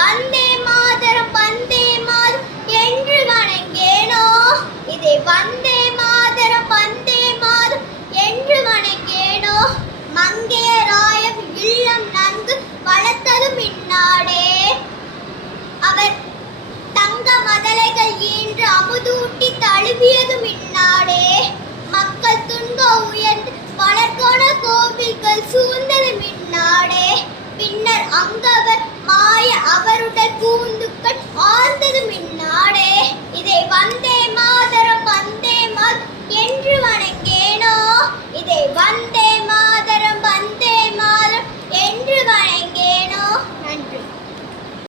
வந்தே மாதரம் என்று வணங்கேனோ. இதை வந்தே மாதரம் என்று வணங்கேனோ. மங்கையராயம் இல்லம் நன்கு வளர்த்ததும் இந்நாடே. அவர் தங்க மதலைகள் ஈன்று அமுதூட்டி தழுவியதும் இந்நாடே. மக்கள் துன்ப உயர்ந்து வளர்கோண கோவில்கள் சூழ்ந்ததும் இந்நாடே. பின்னர் அங்கவர் மாய அவருடல் கூந்துக்கள் ஆழ்ந்ததும் இந்நாடே. இதை வந்தே மாதரம்